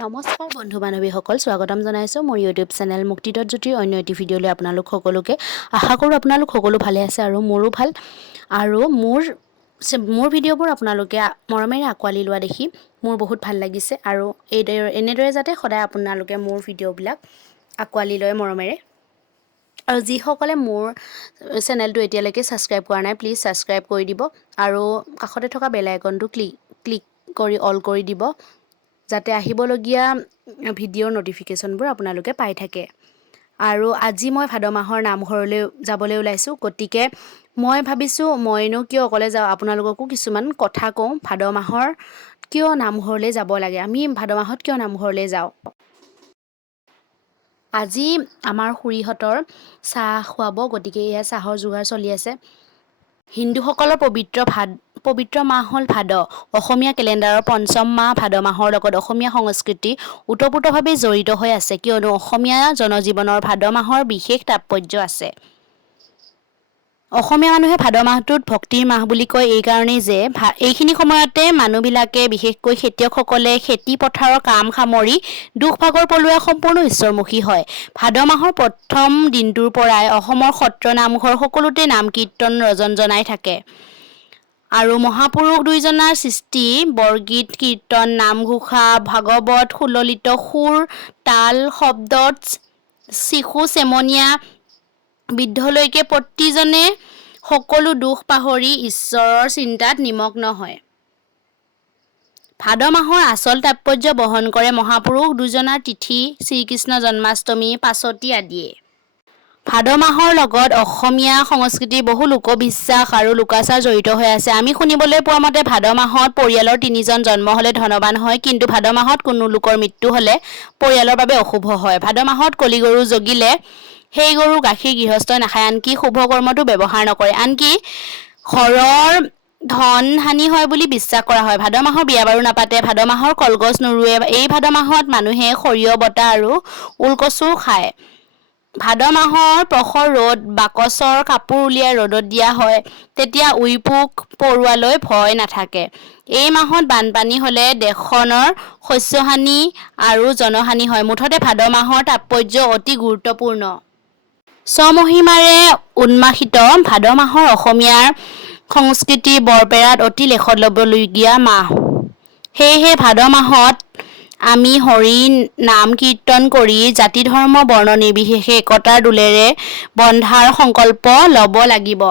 নমস্কাৰ বন্ধু বান্ধৱীসকল, স্বাগতম জনাইছোঁ মোৰ ইউটিউব চেনেল মুক্তিজ্যোতিৰ অন্য এটি ভিডিঅ'লৈ আপোনালোক সকলোকে। আশা কৰোঁ আপোনালোক সকলো ভালে আছে আৰু মোৰো ভাল। আৰু মোৰ ভিডিঅ'বোৰ আপোনালোকে মৰমেৰে আঁকোৱালি লোৱা দেখি মোৰ বহুত ভাল লাগিছে আৰু এনেদৰে যাতে সদায় আপোনালোকে মোৰ ভিডিঅ'বিলাক আঁকোৱালি লয় মৰমেৰে। আৰু যিসকলে মোৰ চেনেলটো এতিয়ালৈকে ছাবস্ক্ৰাইব কৰা নাই, প্লিজ ছাবস্ক্ৰাইব কৰি দিব আৰু কাষতে থকা বেল আইকনটো ক্লিক কৰি অল কৰি দিব, যাতে আহিবলগীয়া ভিডিঅ'ৰ ন'টিফিকেশ্যনবোৰ আপোনালোকে পাই থাকে। আৰু আজি মই ভাদ মাহৰ নামঘৰলৈ যাবলৈ ওলাইছোঁ, গতিকে মই ভাবিছোঁ মইনো কিয় অকলে যাওঁ, আপোনালোককো কিছুমান কথা কওঁ। ভাদ মাহৰ কিয় নামঘৰলৈ যাব লাগে, আমি ভাদ মাহত কিয় নামঘৰলৈ যাওঁ। আজি আমাৰ খুৰীহঁতৰ চাহ খুৱাব, গতিকে এয়া চাহৰ যোগাৰ চলি আছে। হিন্দুসকলৰ পবিত্ৰ মাহ হ'ল ভাদ। অসমীয়া কেলেণ্ডাৰৰ পঞ্চম মাহ ভাদ মাহৰ লগত অসমীয়া সংস্কৃতি ওতঃপ্ৰোতভাৱে জড়িত হৈ আছে, কিয়নো অসমীয়া জনজীৱনৰ ভাদ মাহৰ বিশেষ তাৎপৰ্য আছে। অসমীয়া মানুহে ভাদ মাহটোত ভক্তিৰ মাহ বুলি কয় এইকাৰণেই যে এইখিনি সময়তে মানুহবিলাকে, বিশেষকৈ খেতিয়কসকলে খেতি পথাৰৰ কাম সামৰি দুখ ভাগৰ পলোৱাই সম্পূৰ্ণ ঈশ্বৰমুখী হয়। ভাদ মাহৰ প্ৰথম দিনটোৰ পৰাই অসমৰ সত্ৰ নামঘৰ সকলোতে নাম কীৰ্তন ৰজনজনাই থাকে আৰু মহাপুৰুষ দুইজনাৰ সৃষ্টি বৰগীত, কীৰ্তন, নামঘোষা, ভাগৱত, সুললিত সুৰ, তাল, শব্দত শিশু চেমনীয়া বৃদ্ধলৈকে প্ৰতিজনে সকলো দুখ পাহৰি ঈশ্বৰৰ চিন্তাত নিমগ্ন হয়। ভাদ মাহৰ আচল তাৎপৰ্য বহন কৰে মহাপুৰুষ দুজনাৰ তিথি শ্ৰীকৃষ্ণ জন্মাষ্টমী, পাছতি আদিয়ে। ভাদ মাহৰ লগত অসমীয়া সংস্কৃতিৰ বহু লোকবিশ্বাস আৰু লোকাচাৰ জড়িত হৈ আছে। আমি শুনিবলৈ পোৱা মতে ভাদ মাহত পৰিয়ালৰ 3জন জন্ম হ'লে ধনৱান হয়, কিন্তু ভাদ মাহত কোনো লোকৰ মৃত্যু হ'লে পৰিয়ালৰ বাবে অশুভ হয়। ভাদ মাহত কলি গৰু জগিলে সেই গৰু গাখীৰ গৃহস্থই নাখায়, আনকি শুভ কৰ্মতো ব্যৱহাৰ নকৰে, আনকি ঘৰৰ ধন হানি হয় বুলি বিশ্বাস কৰা হয়। ভাদ মাহৰ বিয়া বাৰু নাপাতে, ভাদ মাহৰ কলগছ নুৰুৱে। এই ভাদ মাহত মানুহে সৰিয়হ বটা আৰু ওলকচু খায়। ভাদ মাহৰ প্ৰখৰ ৰ'দ, বাকচৰ কাপোৰ উলিয়াই ৰ'দত দিয়া হয়, তেতিয়া উই পোক পৰুৱালৈ ভয় নাথাকে। এই মাহত বানপানী হ'লে দেশখনৰ শস্যহানি আৰু জনহানি হয়। মুঠতে ভাদ মাহৰ তাৎপৰ্য অতি গুৰুত্বপূৰ্ণ। স্বমহিমাৰে উন্মাসিত ভাদ মাহৰ অসমীয়াৰ সংস্কৃতিৰ বৰপেৰাত অতি লেখত ল'বলগীয়া মাহ। সেয়েহে ভাদ মাহত আমি হৰি নাম কীৰ্তন কৰি জাতি ধৰ্ম বৰ্ণ নিৰ্বিশেষে একতাৰ দোলেৰে বন্ধাৰ সংকল্প ল'ব লাগিব।